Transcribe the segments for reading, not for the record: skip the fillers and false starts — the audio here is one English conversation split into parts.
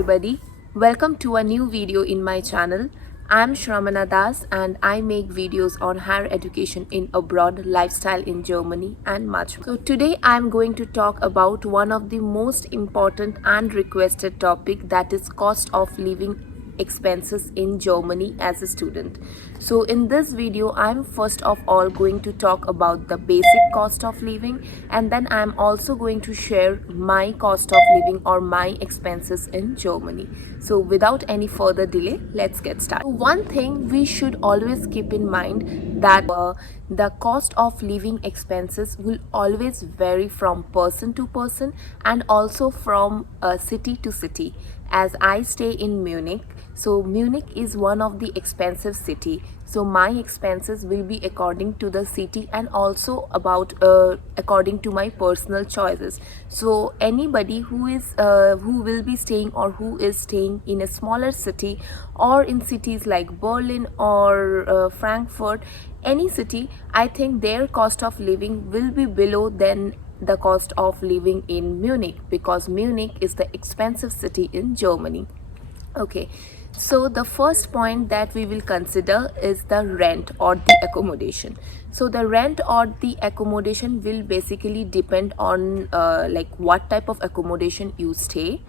everybody, welcome to a new video in my channel. I'm Shramana Das and I make videos on higher education in abroad, lifestyle in Germany and much more. So today I'm going to talk about one of the most important and requested topic, that is cost of living expenses in Germany as a student. So in this video I'm first of all going to talk about the basic cost of living, and then I'm also going to share my cost of living or my expenses in Germany. So without any further delay, let's get started. One thing we should always keep in mind that the cost of living expenses will always vary from person to person and also from city to city. As I stay in Munich, so Munich is one of the expensive city, so my expenses will be according to the city and also about according to my personal choices. So anybody who will be staying or who is staying in a smaller city or in cities like Berlin or Frankfurt, any city, I think their cost of living will be below than the cost of living in Munich, because Munich is the expensive city in Germany. Okay, so the first point that we will consider is the rent or the accommodation. So the rent or the accommodation will basically depend on like what type of accommodation you stay.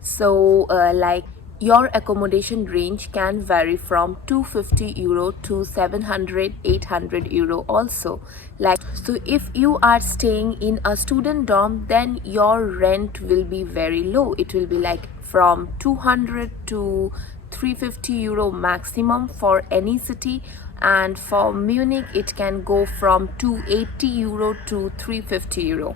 So like your accommodation range can vary from 250 euro to 700-800 euro also. Like, so if you are staying in a student dorm, then your rent will be very low. It will be like from 200 to 350 euro maximum for any city, and for Munich it can go from 280 euro to 350 euro.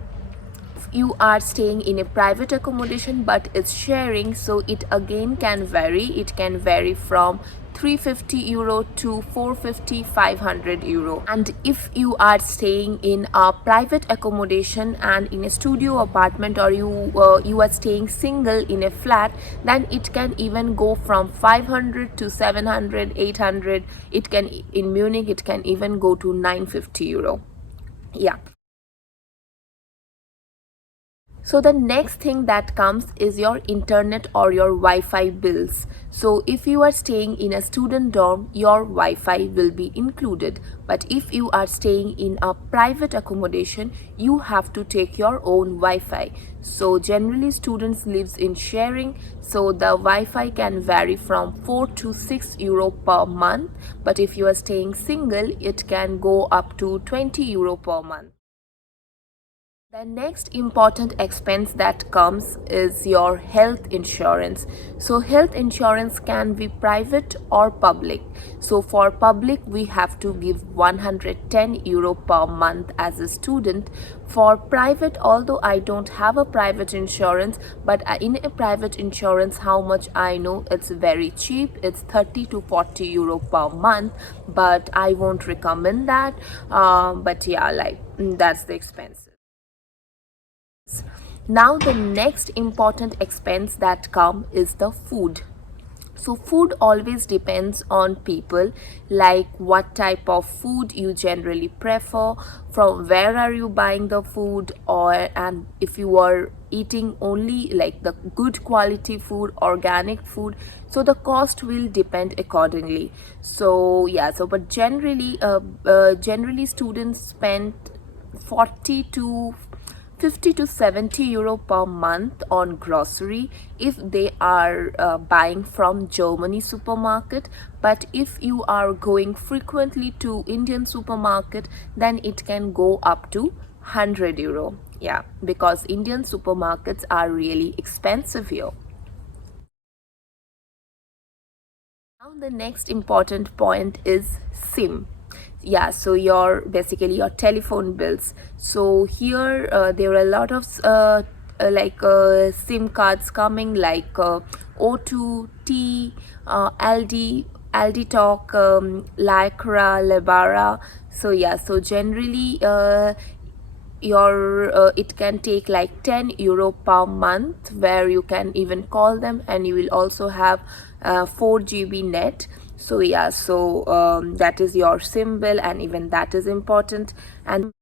You are staying in a private accommodation but it's sharing, so it again can vary. It can vary from 350 euro to 450-500 euro. And if you are staying in a private accommodation and in a studio apartment, or you are staying single in a flat, then it can even go from 500 to 700-800. It can, in Munich it can even go to 950 euro. Yeah. So the next thing that comes is your internet or your Wi-Fi bills. So if you are staying in a student dorm, your Wi-Fi will be included. But if you are staying in a private accommodation, you have to take your own Wi-Fi. So generally students lives in sharing, so the Wi-Fi can vary from 4 to 6 euro per month. But if you are staying single, it can go up to 20 euro per month. The next important expense that comes is your health insurance. So health insurance can be private or public. So for public, we have to give 110 euro per month as a student. For private, although I don't have a private insurance, but in a private insurance, how much I know, it's very cheap. It's 30 to 40 euro per month, but I won't recommend that. But yeah, like that's the expense. Now the next important expense that come is the food. So food always depends on people, like what type of food you generally prefer, from where are you buying the food, and if you are eating only like the good quality food, organic food, so the cost will depend accordingly. So yeah, so but generally students spend 50 to 70 euro per month on grocery if they are buying from Germany supermarket. But if you are going frequently to Indian supermarket, then it can go up to 100 euro. Yeah, because Indian supermarkets are really expensive here. Now the next important point is SIM. Yeah, so your basically your telephone bills. So here there are a lot of SIM cards coming, like O2, T, LD Talk, Lycra, Lebara. So yeah, so generally it can take like 10 euro per month, where you can even call them, and you will also have 4 GB net. So yeah, so that is your SIM bill, and even that is important. And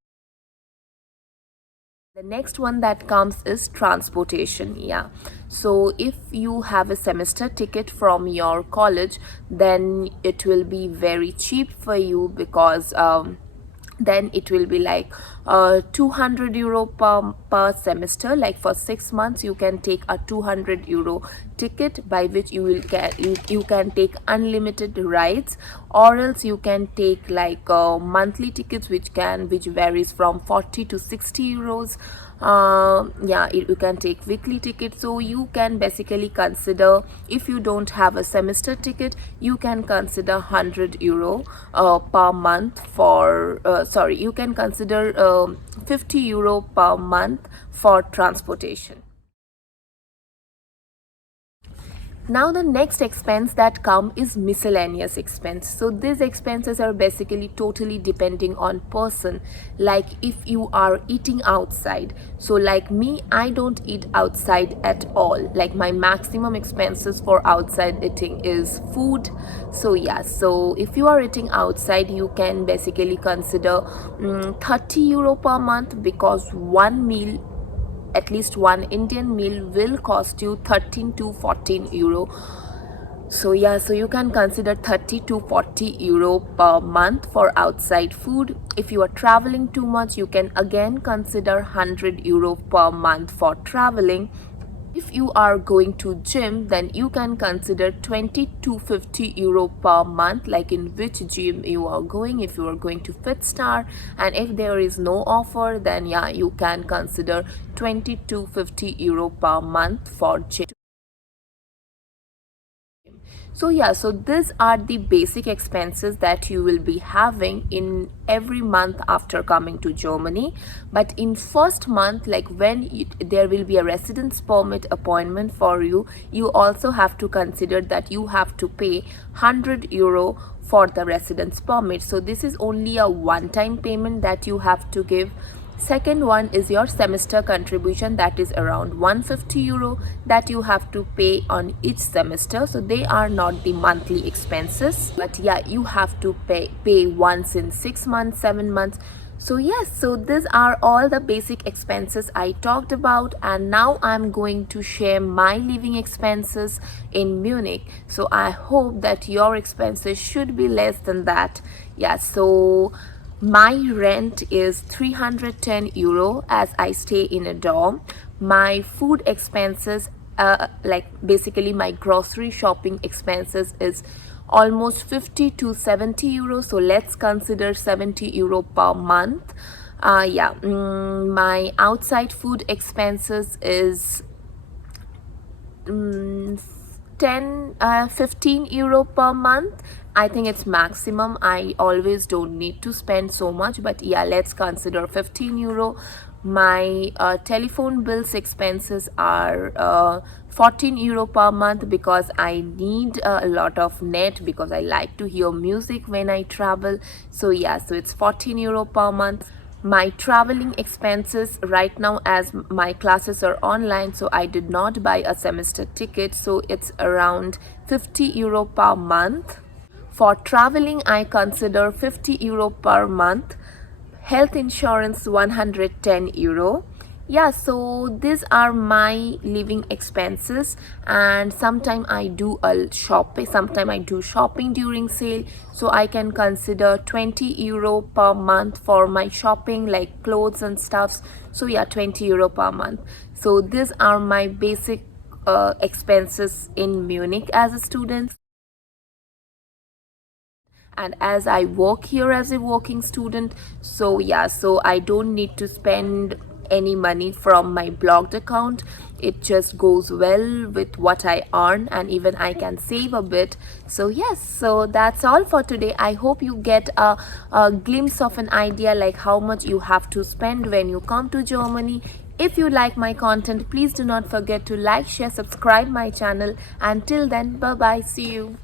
The next one that comes is transportation. Yeah, so if you have a semester ticket from your college, then it will be very cheap for you because then it will be like 200 euro per semester. Like for 6 months you can take a 200 euro ticket, by which you can take unlimited rides, or else you can take like monthly tickets which varies from 40 to 60 euros. Yeah, you can take weekly tickets. So you can basically consider, if you don't have a semester ticket, you can consider 100 euro per month for sorry, you can consider 50 euro per month for transportation. Now the next expense that come is miscellaneous expense. So these expenses are basically totally depending on person. Like if you are eating outside, so like me, I don't eat outside at all. Like my maximum expenses for outside eating is food. So yeah, so if you are eating outside, you can basically consider 30 euro per month, because one meal, at least one Indian meal, will cost you 13 to 14 euro. So yeah, so you can consider 30 to 40 euro per month for outside food. If you are traveling too much, you can again consider 100 euro per month for traveling. If you are going to gym, then you can consider 20 to 50 euro per month, like in which gym you are going. If you are going to Fitstar, and if there is no offer, then yeah, you can consider 20 to 50 euro per month for gym. So yeah, so these are the basic expenses that you will be having in every month after coming to Germany. But in first month, like when there will be a residence permit appointment for you, you also have to consider that you have to pay 100 euro for the residence permit. So this is only a one-time payment that you have to give. Second one is your semester contribution, that is around 150 euro that you have to pay on each semester. So they are not the monthly expenses, but yeah, you have to pay once in 6 months, 7 months. So yes, so these are all the basic expenses I talked about, and now I'm going to share my living expenses in Munich. So I hope that your expenses should be less than that. Yeah, so my rent is 310 euro as I stay in a dorm. My food expenses, like basically my grocery shopping expenses, is almost 50 to 70 euro. So let's consider 70 euro per month. Yeah, my outside food expenses is 15 euro per month. I think it's maximum. I always don't need to spend so much, but yeah, let's consider 15 euro. My telephone bills expenses are 14 euro per month, because I need a lot of net, because I like to hear music when I travel. So yeah, so it's 14 euro per month. My traveling expenses right now, as my classes are online, so I did not buy a semester ticket, so it's around 50 euro per month. For traveling, I consider 50 euro per month. Health insurance 110 euro. Yeah, so these are my living expenses, and sometimes I do shopping during sale, so I can consider 20 euro per month for my shopping, like clothes and stuffs. So yeah, 20 euro per month. So these are my basic expenses in Munich as a student. And as I work here as a working student, so yeah, so I don't need to spend any money from my blocked account. It just goes well with what I earn, and even I can save a bit. So yes, so that's all for today. I hope you get a glimpse of an idea like how much you have to spend when you come to Germany. If you like my content, please do not forget to like, share, subscribe my channel. Until then, bye bye, see you.